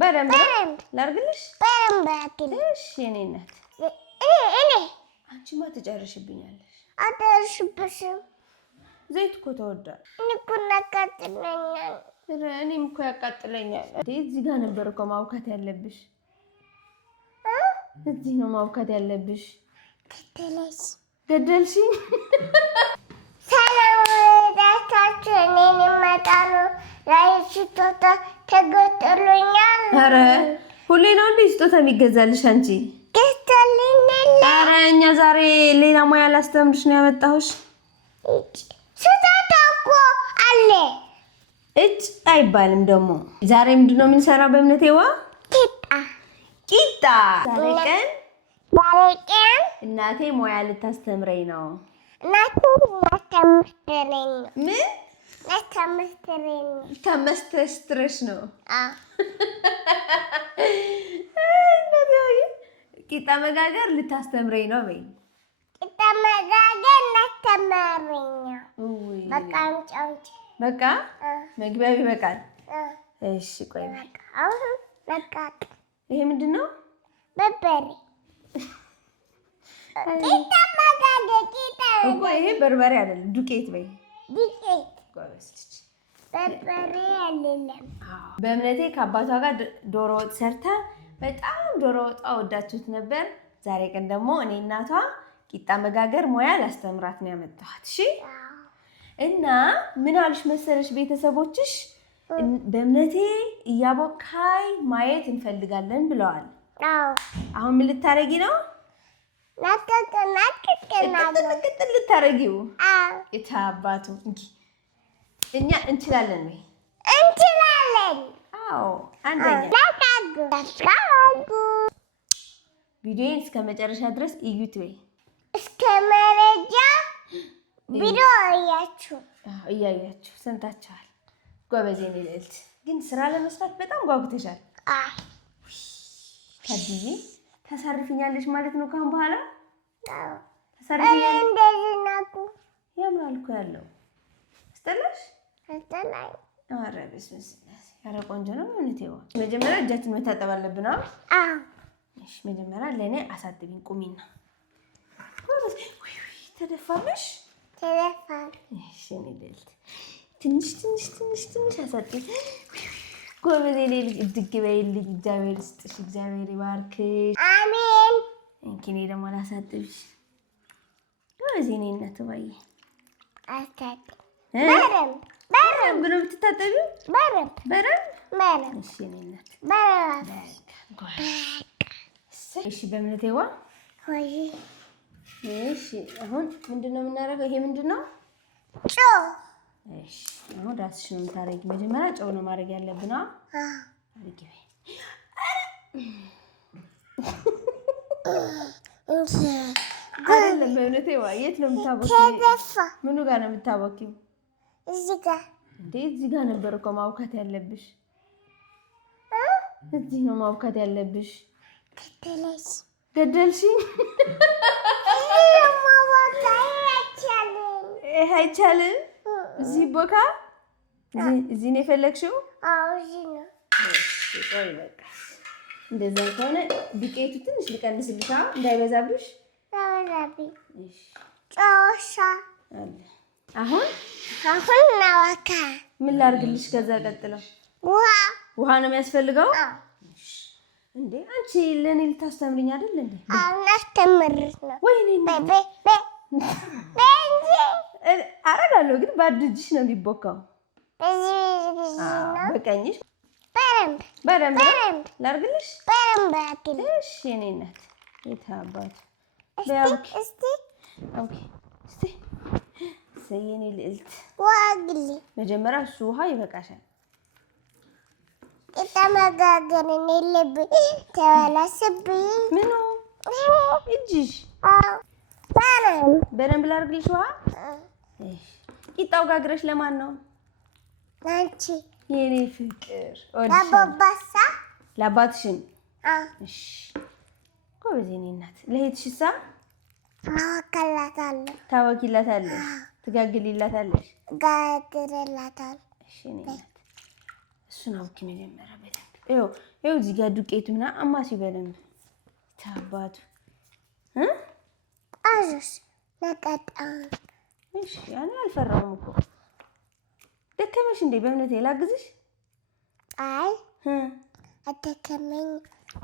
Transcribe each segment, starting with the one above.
በደንብ ላርግልሽ እሺ የኔ እናት አንቺማ ትጨርሽብኛለሽ አትጨርሽብሽም ዘይት እኮ ተወዷል እኮ ያቃጥለኛል እኔም እኮ ያቃጥለኛል እዚህ ጋር ነበር እኮ ማውካት ያለብሽ እዚህ ነው ማውካት ያለብሽ ገደልሽኝ ሰላም ዳታችሁ እኔን መጣኑ ስጦታ ተገዝቶልኛል ኧረ ሁሌ ነው እንዴ ስጦታ የሚገዛልሽ አንቺ ገዝቶልኛል ኧረ እኛ ዛሬ ሌላ ሙያ ላስተምርሽ ነው ያመጣሁሽ ስጦታ እኮ አለ እጭ አይባልም ደግሞ ዛሬ ምንድነው የምንሰራው በእምነቴዋ ቂጣ ዛሬ ቀን እናቴ ሙያ ልታስተምረኝ ነው እናቴ ልታስተምረኝ ምን ልታስተምረሽ ነው ቂጣ መጋገር ልታስተምረኝ ነው በይ ቂጣ መጋገር ልታስተምረኝ ነው በቃ አንጫውጭ በቃ መግቢያው ይበቃል እሺ ቆይ በቃ ይሄ ምንድነው በርበሬ ቂጣ መጋገር ቂጣ እኮ ይሄ በርበሬ አይደለም ዱቄት በይ ዱቄት ጎበስች በርበሬ አይደለም በእምነቴ ከአባቷ ጋር ዶሮ ወጥ ሰርታ በጣም ዶሮ ወጥ ወዳችሁት ነበር ዛሬ ቀን ደግሞ እኔ እናቷ ቂጣ መጋገር ሙያ ላስተምራት ነው ያመጣኋት እሺ እና ምን አልሽ መሰለሽ ቤተሰቦችሽ በእምነቴ እያቦካይ ማየት እንፈልጋለን ብለዋል አሁን ምን ልታረጊ ነው ቅጥል ልታረጊው የታባቱ እኛ እንችላለን ወይ እንችላለን አዎ አንደኛ ቪዲዮን እስከ መጨረሻ ድረስ እዩት ወይ እስከ መረጃ ቪዲዮ እያያችሁ ሰምታችኋል ጎበዜ ነሽ ግን ስራ ለመስራት በጣም ጓጉተሻል ታዲያ ተሰርፍኛለሽ ማለት ነው ካሁን በኋላ ተሰርፍኛለሽ እንደዚህ ናኩ ያምራል እኮ ያለው አስተላሽ አስተላይ አረ በስመስ ያረ ቆንጆ ነው እውነቴው መጀመሪያ እጃችን መታጠብ አለብን እሺ መጀመሪያ ለኔ አሳጥቢኝ ቁሚና ተደፋለሽ እሺ ነይልት ትንሽ አሳጥቢ ጎበዜ ልጅ እድግ በይልኝ እግዚአብሔር ይስጥሽ እግዚአብሔር ይባርክሽ አሜን እንኪኔ ደግሞ ላሳጥብሽ ጎበዜ ነኝ እናት ባይ አታጥ በረም ብሎ ብትታጠቢው በረም እሺ ነኝ እናት እሺ በእምነቴዋ ሆይ እሺ አሁን ምንድነው የምናደርገው ይሄ ምንድነው ጨው እሺ አሁን ራስሽ ነው የምታረጊ መጀመሪያ ጨው ነው ማድረግ ያለብን አድርጊ አይደለም በእውነቴዋ የት ነው የምታቦኪው ምኑ ጋር ነው የምታቦኪው እዚህ ጋር እንዴ እዚህ ጋር ነበር እኮ ማውካት ያለብሽ እዚህ ነው ማውካት ያለብሽ ገደልሽኝ አይቻልም እዚህ ቦካ እዚህ ነው የፈለግሽው እዚህ ነው ቆይ በቃ እንደዛ ከሆነ ዱቄቱ ትንሽ ሊቀንስልሽ እንዳይበዛብሽ እሺ ጮሻ አሁን ናዋካ ምን ላድርግልሽ ከዛ ቀጥለው ውሃ ነው የሚያስፈልገው እንዴ አንቺ ለኔ ልታስተምሪኝ አይደል እንዴ አናስተምርሽ ነው ወይኔ አረጋለሁ ግን ባድጅሽ ነው የሚቦካው በቀኝሽ በደንብ ላድርግልሽ እሺ የኔ እናት የታባቱ የኔ ልዕልት መጀመሪያ እሱ ውሃ ይበቃሻል ቂጣ መጋገር የለብኝ ተበላሽብኝ ምኑ እጅሽ በደንብ ላድርግልሽ ውሃ ቂጣው ጋግረሽ ለማን ነው አንቺ የኔ ፍቅር ለባባሳ ለአባትሽን እሺ ጎበዜ የኔ እናት ለእህትሽሳ ታወኪላታለሽ ትጋግሊላታለሽ ጋግርላታል እሺ የኔ እናት እሱን አውቂ መጀመሪያ በደንብ ይኸው እዚህ ጋር ዱቄቱና አማሲ በደንብ ታባቱ አዙስ ነቀጣን እሺ ያኔ አልፈራሁም እኮ ደከመሽ እንዴ? በእምነቴ ላግዝሽ? አይ አደከመኝ።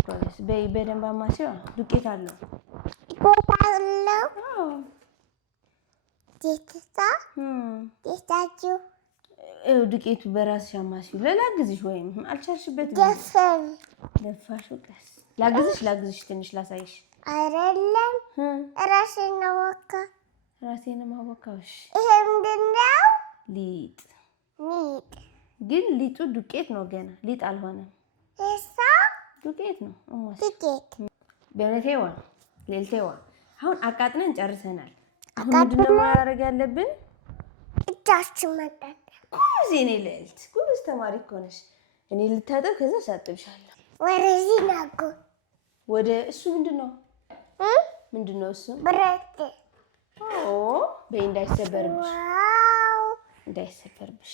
ቆይስ በደንብ አማሲዋ ዱቄት አለው ቦታለው አዎ ዴታችሁ ዱቄቱ በራስሽ አማሲው ላግዝሽ ወይም አልቻልሽበትም? ደፋሽ ቀስ ላግዝሽ ትንሽ ላሳይሽ። አይደለም ራሴን አወካ ራሴን ማወካሽ። ይሄ ምንድን ነው? ሊጥ ግን ሊጡ ዱቄት ነው። ገና ሊጥ አልሆነም። እሳ ዱቄት ነው። ዱቄት በእውነቴዋ ሌልቴዋ አሁን አቃጥነን ጨርሰናል። አሁን ምንድነው ማድረግ ያለብን? እጃችን መጣጥ ጉዝ የኔ ልዕልት ጉዝ ተማሪ እኮ ነሽ። እኔ ልታጠብ ከዛ ሳጥብሻለሁ። ወደዚህ ናጎ ወደ እሱ ምንድነው እሱ? ብረት በይ እንዳይሰበርብሽ። ዋው እንዳይሰበርብሽ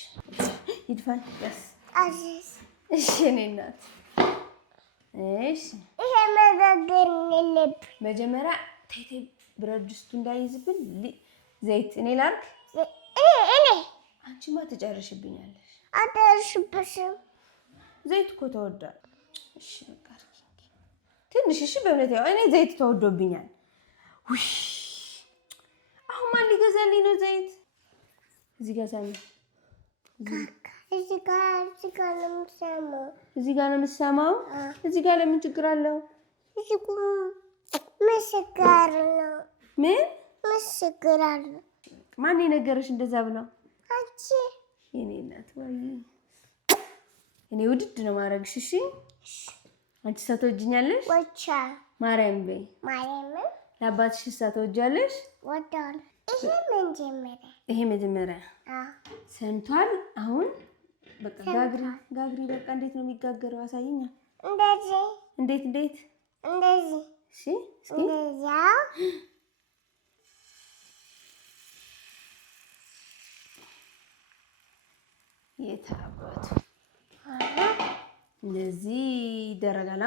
ይድፋን ቀስ አዚስ እሺ እኔ እናት እሺ ይሄ መጋገር የለብን። መጀመሪያ ተይቴ ብረት ድስቱ እንዳይዝብን ዘይት እኔ ላድርግ። እኔ አንቺማ ትጨርሽብኛለሽ። አደርሽብሽም ዘይት እኮ ተወዷል። እሺ በቃ ትንሽ እሺ። በእውነት ያው እኔ ዘይት ተወዶብኛል። ውይ አሁን ማን ሊገዛልኝ ነው ዘይት? እዚህ ጋር ሳሚ እዚህ ጋር ነው የምሰማው። እዚህ ጋር ነው የምሰማው። እዚህ ጋር ለምን ችግር አለው? እዚህ ምስጋር ነው። ምን ምስጋር አለው? ማን የነገረሽ እንደዛ ብለው? አንቺ የኔ እናት ወይ እኔ ውድድ ነው ማድረግሽ። እሺ አንቺ ሳትወጂኛለሽ? ወቻ ማርያም በይ ማርያም ለአባትሽ ሳትወጃለሽ? ወዳል ይሄ መጀመሪያ ሰምቷል። አሁን በቃ ጋግሪ በቃ እንዴት ነው የሚጋገረው? አሳይኛ። እንደዚህ እንዴት እንደዚህ እሺ እስኪ እንደዛ የታባቱ እንደዚህ ይደረጋል።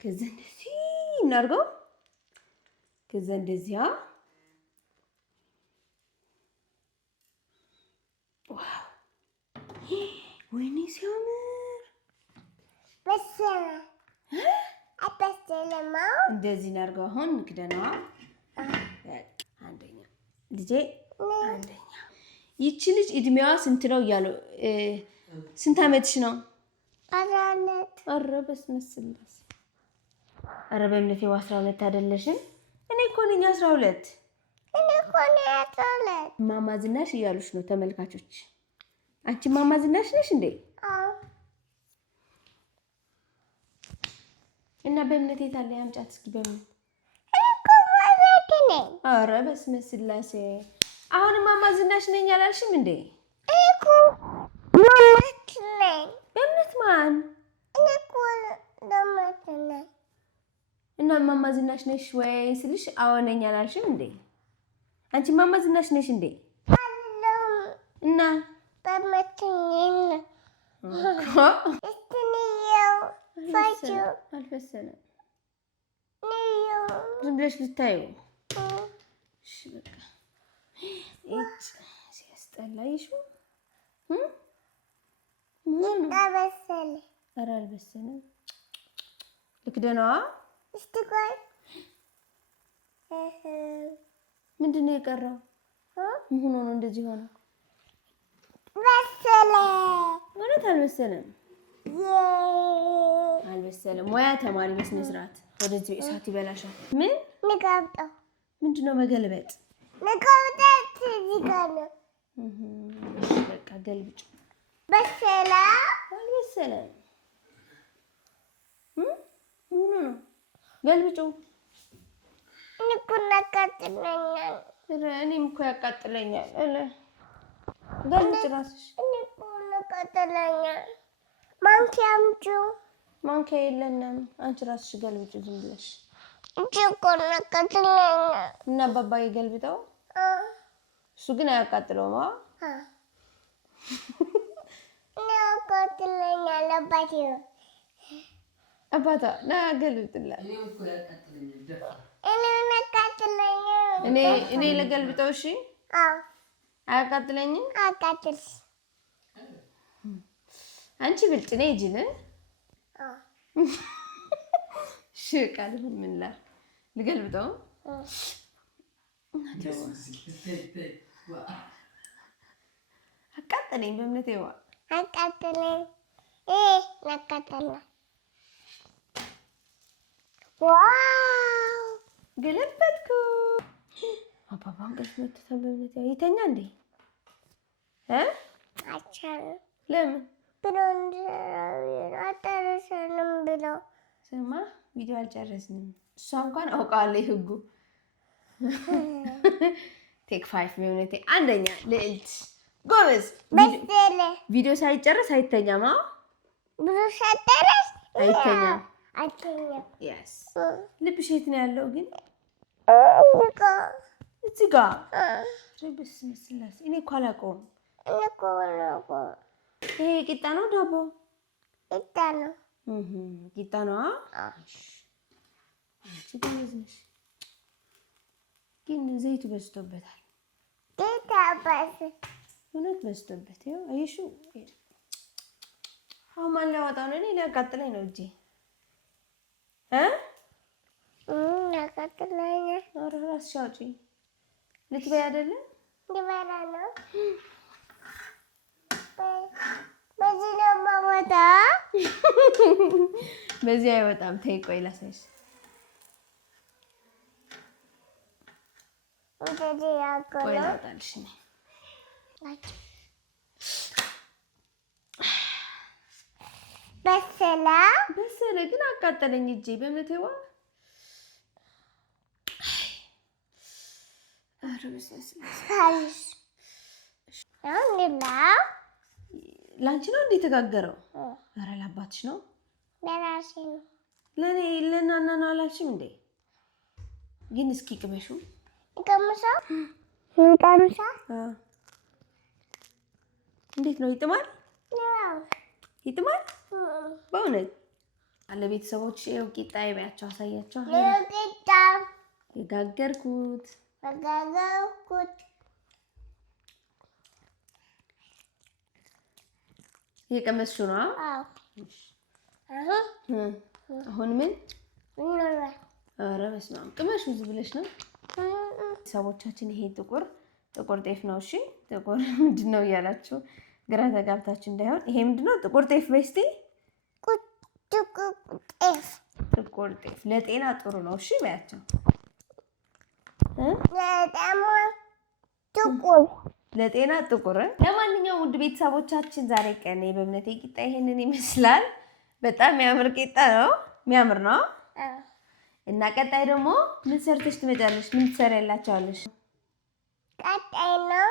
ከዛ እንደዚህ እናድርገው። ከዛ እንደዚህ ዋው ወይኔ ሲያምር በሰለ አበሰለማ። እንደዚህ እናድርገው። አሁን እንክደነዋ። አንደኛ ልጄ አንደኛ። ይቺ ልጅ እድሜዋ ስንት ነው እያለው ስንት አመትሽ ነው? 12 ኧረ በስመ ስላሴ። ኧረ በእምነቴ 12 አይደለሽም? እኔ እኮ ነኝ 12። እኔ እኮ ነኝ 12። ማማ ዝናሽ እያሉሽ ነው ተመልካቾች። አንቺ ማማ ዝናሽ ነሽ እንዴ? አዎ። እና በእምነቴ ታለ ያምጫት እስኪ በእምነት እኮ ማለት ነኝ። ኧረ በስመ ስላሴ። አሁን ማማ ዝናሽ ነኝ አላልሽም እንዴ? እኮ ማለት ነኝ። በእምነት ማን? እኔ እኮ ለማት ነኝ። እና ማማ ዝናሽ ነሽ ወይ ስልሽ አዎ ነኝ አላልሽም እንዴ? አንቺ ማማ ዝናሽ ነሽ እንዴ? አይደለም። እና በመትኝን እስትንየው ፋጁ አልፈሰለም። ንየው ዝም ብለሽ ልታዩ። እሺ በቃ እጭ ሲያስጠላ ይሹ በሰለ። ኧረ አልበሰለም። ልክደነዋ። እስቲ ቆይ ምንድን ነው የቀረው? ምን ሆኖ ነው እንደዚህ ሆነ? በሰለ ማለት አልበሰለም። አልበሰለም። ሙያ ተማሪ በስነ ስርዓት። ወደዚህ እሳት ይበላሻል። ምን ንጋብጠው? ምንድን ነው መገልበጥ? ንጋብጠት እዚህ ጋር ነው። እሺ በቃ ገልብጭ። በሰለ አልበሰለም። ምን ነው ገልብጩ። እኔ እኮ ያቃጥለኛል። እኔም እኮ ያቃጥለኛል። ገልብጭ ራስሽ። እኔ እኮ ያቃጥለኛል። ማንኪያ አምጪው። ማንኪያ የለንም። አንቺ ራስሽ ገልብጭ ዝም ብለሽ። እንጂ እኮ ያቃጥለኛል። እና አባባዬ ገልብጠው። እሱ ግን አያቃጥለውም። ያቃጥለኛል አባቴ። አባታ ና ገልብጥላት። እኔን ያቃጥለኛል። እኔ ለገልብጠው። እሺ አያቃጥለኝም። አቃጥል። አንቺ ብልጥ ነኝ ጅል። እሺ ቃል ምን ላ ልገልብጠው። አቃጠለኝ በእምነቴ ዋ አቃጥለኝ። ያቃጥለኝ። ዋው ገለበጥኩ። አባባን ቀስ መጥተው በእምነቴ ይተኛ እንዴ? አቻልም። ለምን ብሎ አልጨረሰንም ብሎ ስማ፣ ቪዲዮ አልጨረስንም። እሷ እንኳን አውቃለች ህጉ። ቴክ 5 በእምነቴ አንደኛ ልዕልት ጎበዝ። በስለ ቪዲዮ ሳይጨረስ አይተኛም። ብዙ ሳይጨረስ አይተኛም። አይተኛም። የስ ልብሽ የት ነው ያለው ግን? እዚህ ጋ ረብስ መስላስ። እኔ እኮ አላውቀውም። ይሄ ቂጣ ነው ዳቦ? ቂጣ ነው። ቂጣ ነው። ግን ዘይቱ በዝቶበታል። ቂጣ ባስ እውነት በዝቶበት። ይኸው አየሽው። አሁን ማን ሊያወጣው ነው? እኔ ሊያቃጥለኝ ነው እጄ። ያቃጥለኛል። ኧረ እራስሽ አውጪ። ልትበይ አይደለም? ልበላ ነው። በዚህ ነው የማወጣው። በዚህ አይወጣም። ተይ ቆይ ላሳይሽ። እንደዚህ ያቆለ ቆይ ላውጣልሽ እኔ። በሰለ በሰለ ግን አቃጠለኝ እጄ በእምነቴ ዋ። ኧረ በስመ አብ። ላንቺ ነው እንዴ የተጋገረው? ኧረ ለአባትሽ ነው። ለራሴ ነው። ለኔ ለናና ነው አላልሽም እንዴ? ግን እስኪ ቅመሹ። ቀምሳ እንዴት ነው? ይጥማል? ይጥማል? በእውነት አለ። ቤተሰቦች ይኸው ቂጣ ይበያቸው፣ አሳያቸው። ቂጣ የጋገርኩት የቀመስሽው ነው? አሁን ምን? ኧረ በስመ አብ። ቅመሹ ዝም ብለሽ ነው። ቤተሰቦቻችን ይሄ ጥቁር ጤፍ ነው። እሺ ጥቁር ምንድን ነው እያላችሁ ግራ ተጋብታችሁ እንዳይሆን። ይሄ ምንድን ነው? ጥቁር ጤፍ በስቲ ጥቁር ጤፍ ለጤና ጥሩ ነው። እሺ በያቸው። ለጤና ጥቁር። ለማንኛውም ውድ ቤተሰቦቻችን ዛሬ ቀን በእምነቴ ቂጣ ይሄንን ይመስላል። በጣም የሚያምር ቂጣ ነው። የሚያምር ነው። እና ቀጣይ ደግሞ ምን ሰርተሽ ትመጫለሽ? ምን ትሰሪያላችኋለሽ? ቀጣይ ነው።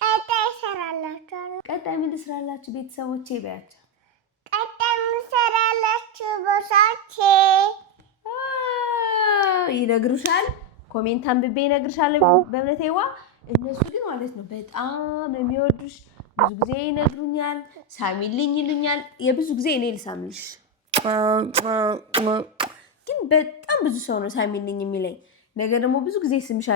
ቀጣይ እሰራላችኋለሁ። ቀጣይ ምን ትሰራላችሁ ቤተሰቦቼ? በያቸው። ቀጣይ ምን ትሰራላችሁ ቦሳቼ? ይነግሩሻል። ኮሜንት አንብቤ ይነግርሻል። በእምነቴዋ እነሱ ግን ማለት ነው በጣም የሚወዱሽ። ብዙ ጊዜ ይነግሩኛል፣ ሳሚልኝ ይሉኛል። የብዙ ጊዜ እኔ ልሳምልሽ፣ ግን በጣም ብዙ ሰው ነው ሳሚልኝ የሚለኝ። ነገ ደግሞ ብዙ ጊዜ ስምሻል